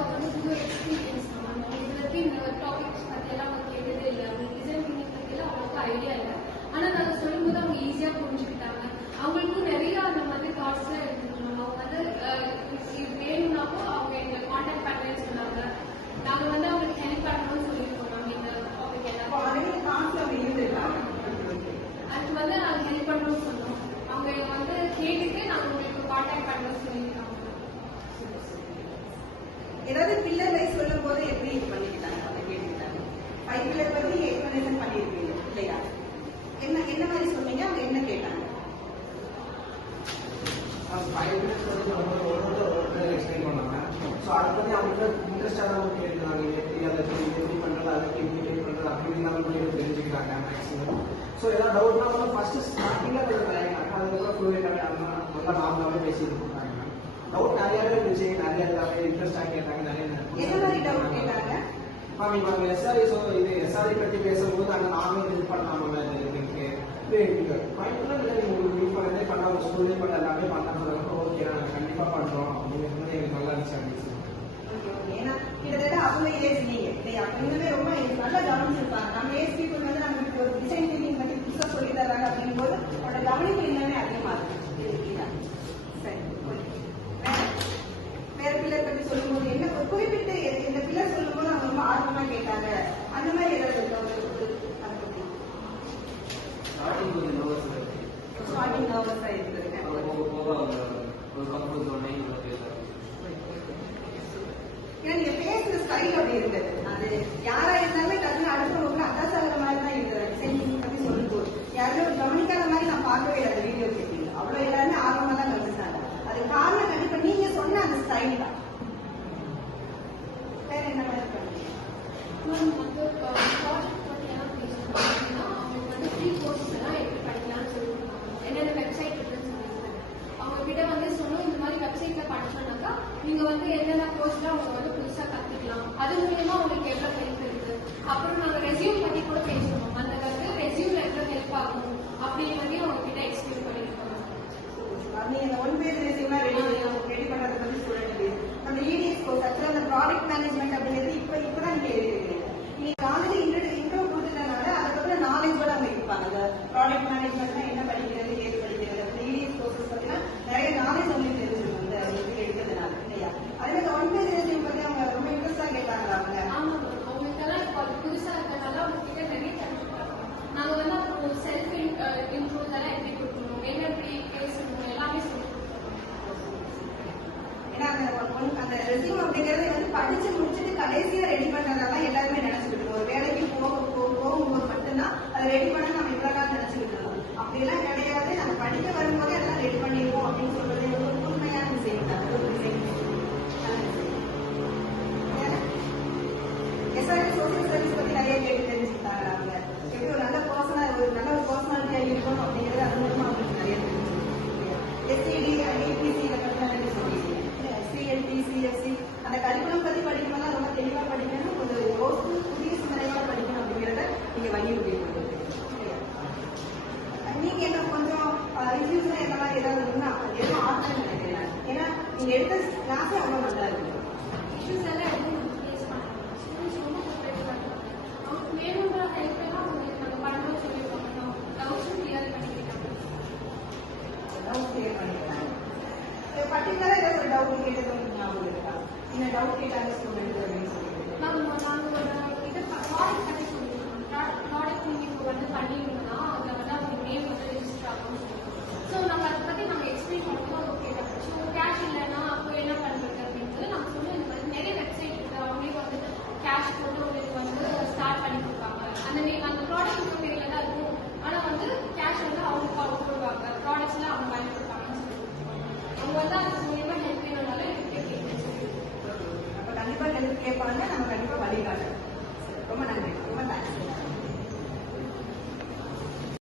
அது வந்து புது எக்ஸ்பீரியன்ஸ் தான். அவங்க இது வரைக்கும் இந்த டாபிக்ஸ் பற்றியெல்லாம் அவங்க கேட்டதே இல்லை. அவங்களுக்கு டிசைன் திங்கிங் பற்றியெல்லாம் அவங்களுக்கு ஐடியா இல்லை. ஆனால் நாங்கள் சொல்லும்போது அவங்க ஈஸியாக புரிஞ்சுக்கிட்டாங்க. அவங்களுக்கும் நிறைய அந்த மாதிரி தாட்ஸ்லாம் எடுத்துக்கணும். அவங்க வந்து இது வேணும்னாப்போ அவங்க எங்களை கான்டாக்ட் பண்ணுறேன்னு சொன்னாங்க. நாங்கள் வந்து அவங்களுக்கு ஹெல்ப் பண்ணணும்னு சொல்லியிருக்கோம். நாங்கள் இந்த டாபிக் எல்லாம் அதுக்கு வந்து நாங்கள் ஹெல்ப் பண்ணணும்னு சொன்னோம். அவங்க வந்து கேட்டுட்டு நாங்கள் உங்களுக்கு கான்டாக்ட் பண்ணணும்னு சொல்லியிருக்காங்க. ஏதாவது பில்லர் வைஸ் சொல்லும் போது எப்படி இது பண்ணிக்கிட்டாங்க? அதை கேட்டுக்கிட்டாங்க. 5 பில்லர் பத்தி எக்ஸ்பிளனேஷன் பண்ணியிருப்பீங்க இல்லையா? என்ன மாதிரி சொன்னீங்க? அவங்க என்ன கேட்டாங்க? 5 பில்லர்ஸ் வந்து ஒவ்வொரு எக்ஸ்பிளைன் பண்ணாங்க. ஸோ அதை பற்றி அவங்களுக்கு இன்ட்ரெஸ்டாக தான் கேட்டுருந்தாங்க. எப்படி பண்ணுறது, அதுக்கு எப்படி பண்ணுறது அப்படின்னு அவங்க தெரிஞ்சுக்கிறாங்க மேக்ஸிமம். ஸோ ஏதாவது டவுட்னா வந்து ஃபர்ஸ்ட் ஸ்டார்டிங்கில் அதுக்கப்புறம் ஃப்ளூயண்டாகவே நல்லா நார்மலாகவே பேசிட்டு இருக்காங்க. டவுட் நிறையாவே இருந்துச்சு. நிறைய இன்ட்ரெஸ்டாக கேட்டாங்க. என்ன மாதிரி டவுட் கேட்டாங்க? மேம் இப்போ எஸ்ஆர்ஐ இது எஸ்ஆர்ஐ பற்றி பேசும்போது அங்கே நாங்களும் ஹெல்ப் பண்ணாமல் இதுக்கு பயன்படுத்த இல்லை. உங்களுக்கு ஹெல்ப் பண்ணதே பண்ண ஒரு ஸ்கூல்லேயே பண்ண எல்லாமே பண்ண ஓகே நாங்கள் கண்டிப்பாக பண்ணுறோம் அப்படிங்கிறது எங்களுக்கு நல்லா இருந்துச்சு. ஏன்னா கிட்டத்தட்ட அவங்க ஏஜ் நீங்க இல்லையா? இன்னுமே ரொம்ப நல்லா கவனிச்சிருப்பாங்க. நம்ம ஏஜ் பீப்புள் வந்து நமக்கு ஒரு டிசைன் திங்கிங் பற்றி புதுசாக சொல்லி தராங்க அப்படிங்கும் போது அவரோட கவனிப்பு இன்னுமே அதிகமா இருக்கு. சரி, வேற பில்லர் பற்றி சொல்லும் போது என்ன குறிப்பிட்டு இந்த பில்லர் சொல்லும் போது அவங்க ரொம்ப ஆர்வமா கேட்டாங்க. அந்த மாதிரி ஏதாவது இருக்கா? அதை பத்தி ஸ்டார்டிங் நர்வஸா இருக்குது. ஏன்னா நீங்க பேசுற ஸ்டைல் அப்படி இருக்குது. அது யாரா இருந்தாலுமே டக்குனு அடுத்தவங்க அட்டாச் ஆகிற மாதிரி தான் இருக்குது. டிசைனிங் பத்தி சொல்லும் போது யாருமே ஒரு கவனிக்காத மாதிரி நான் பார்க்கவே இல்லை. அந்த வீடியோ கேட்டீங்க அவ்வளோ எல்லாருமே ஆர்வமா தான் கவனிச்சாங்க. அது காரணம் கண்டிப்பா நீங்க சொன்ன அந்த ஸ்டைல் தான். வேற என்ன மாதிரி பண்ணுங்க? அவங்களுக்கு வந்து ஃப்ரீ கோர்ஸ் எல்லாம் எப்படி படிக்கலாம்னு சொல்லியிருக்காங்க. என்னென்ன வெப்சைட் இருக்குன்னு சொல்லியிருக்காங்க. அவங்க கிட்ட வந்து சொன்னோம் இந்த மாதிரி வெப்சைட்ல படிச்சோம்னாக்கா நீங்க வந்து என்னென்ன கோர்ஸ்ல அவங்க வந்து புதுசா கத்துக்கலாம். அது மூலியமா உங்களுக்கு எவ்வளவு ஹெல்ப் இருக்கு. அப்புறம் நாங்க ரெஸ்யூம் பத்தி கூட பேசணும். அந்த வந்து ரெஸ்யூம்ல எவ்வளவு ஹெல்ப் ஆகும் அப்படின்னு வந்து அவங்க கிட்ட எக்ஸ்பிளைன் பண்ணிருக்கோம். நீங்க இந்த 1 பேஜ் ரெஸ்யூம்லாம் ரெடி பண்றத பத்தி சொல்லிட்டு நம்ம EDS கோர்ஸ் ஆக்சுவலா அந்த ப்ராடக்ட் மேனேஜ்மெண்ட் அப்படிங்கிறது இப்பதான் நீங்க எழுதிருக்கீங்க. நீங்க ஆல்ரெடி இன்ட்ரோ கொடுத்ததுனால அதுக்கப்புறம் நாலேஜோட அவங்க இருப்பாங்க. அந்த ப்ராடக்ட் மேனேஜ்மெண்ட்னா என்ன படிக்கிறது, ஏது படிக்கிறது, EDS கோர்சஸ் பத்தினா நிறைய நாலேஜ் உங்களுக்கு தெரிஞ்சிருக்கும் இந்த எடுக்கிறதுனால இல்லையா? அதே மாதிரி 1 பேஜ் ரெஸ்யூம் பத்தி அவங்க ரொம்ப இன்ட்ரெஸ்டா கேட்டாங்க. அவங்க அவங்களுக்கெல்லாம் இப்போ அது புதுசா இருக்கிறதுனால அவங்க கிட்ட நிறைய தெரிஞ்சுக்கிறாங்க. நாங்க வந்து அவங்க செல்ஃப் இன்ட்ரோஸ் எல்லாம் எப்படி கொடுக்கணும், என்ன எப்படி பேசணும் எல்லாமே சொல்லி ஏன்னா அந்த ரெஸ்யூம் அப்படிங்கறது வந்து படிச்சு முடிச்சுட்டு கடைசியா ரெடி பண்றதா எல்லாருமே நினைச்சுக்கிட்டு இருக்கோம். ஒரு வேலைக்கு போகும்போது மட்டும்தான் அதை ரெடி பண்ண நம்ம இவ்வளவு நாள் நினைச்சுக்கிட்டு இருக்கோம். அப்படி எல்லாம் கிடையாது. நம்ம படிக்க வரும்போது எல்லாம் ரெடி பண்ணிடுவோம் அப்படின்னு சொல்றது ஒரு உண்மையான விஷயம் தான். எஸ்ஆர்ஐ சோசியல் சர்வீஸ் பத்தி நிறைய கேட்டு தெரிஞ்சுக்கிட்டாங்க. அவங்க எப்படி ஒரு நல்ல பர்சனாலிட்டியா இருக்கணும் அப்படிங்கிறது அது மூலமா அவங்களுக்கு நிறைய தெரிஞ்சுக்கிட்டாங்க. SCD APC இதை பத்தி நிறைய சொல்லியிருக்கீங்க. CLT CFC அந்த கரிக்குலம் பத்தி படிக்கணும்னா ரொம்ப தெளிவா படிக்கணும். கொஞ்சம் புதிய சிந்தனையோட படிக்கணும் அப்படிங்கிறத நீங்க வலியுறுத்தி நீங்க என்ன கொஞ்சம் ரிவ்யூஸ்ல என்ன மாதிரி ஏதாவது இருந்தா எதுவும் ஆர்ட்னு நினைக்கிறேன். ஏன்னா நீங்க எடுத்த கிளாஸே அவ்வளவு நல்லா இருக்கு. இஷ்யூஸ் எல்லாம் எதுவும் ஃபேஸ் பண்ணாங்க. ஸ்டூடெண்ட்ஸ் ரொம்ப ப்ரிப்பேர் பண்ணுறாங்க. அவங்களுக்கு வேணுங்கிற ஹெல்ப் எல்லாம் அவங்களுக்கு நாங்கள் பண்ணணும்னு சொல்லியிருக்கோம். டவுட்ஸும் கிளியர் பண்ணிக்கிட்டாங்க. பர்டிகுலரா ஏதாவது ஒரு டவுட் கேட்டது உங்களுக்கு ஞாபகம் இருக்கா? என்ன டவுட் கேட்டாங்க ஸ்டூடெண்ட் அப்படின்னு சொல்லிட்டு நாங்கள் ஒரு இது ப்ராடக்ட் பற்றி சொல்லியிருக்கோம். ப்ராடக்ட் நீங்கள் இப்போ வந்து பண்ணியிருந்தோம்னா அதில் வந்து அவங்க நேம் வந்து ரெஜிஸ்டர் ஆகும்னு சொல்லியிருக்கோம். ஸோ நம்ம அதை பற்றி நாங்கள் எக்ஸ்பிளைன் பண்ணும்போது ஓகே தான். ஸோ கேஷ் இல்லைன்னா அப்போ என்ன பண்ணுறது அப்படின்றது நாங்கள் சொல்லுவோம். இந்த மாதிரி நிறைய வெப்சைட் இருக்குது. அவங்களே வந்து கேஷ் போட்டு உங்களுக்கு வந்து ஸ்டார்ட் பண்ணி கொடுப்பாங்க. அந்த ப்ராடக்ட் உங்கள் பேரில் தான் இருக்கும். ஆனால் வந்து கேஷ் வந்து அவங்க போடுவாங்க. ப்ராடக்ட்ஸ்லாம் அவங்க பயன்படுத்தாங்கன்னு சொல்லியிருக்கோம். அவங்க வந்து அது மூலியமாக ஹெல்ப் வேணும்னாலும் எனக்கு கேட்குறேன். அப்போ கண்டிப்பா ஹெல்ப் கேட்பாங்க. நம்ம கண்டிப்பா வழிகாட்டணும். ரொம்ப நன்றி.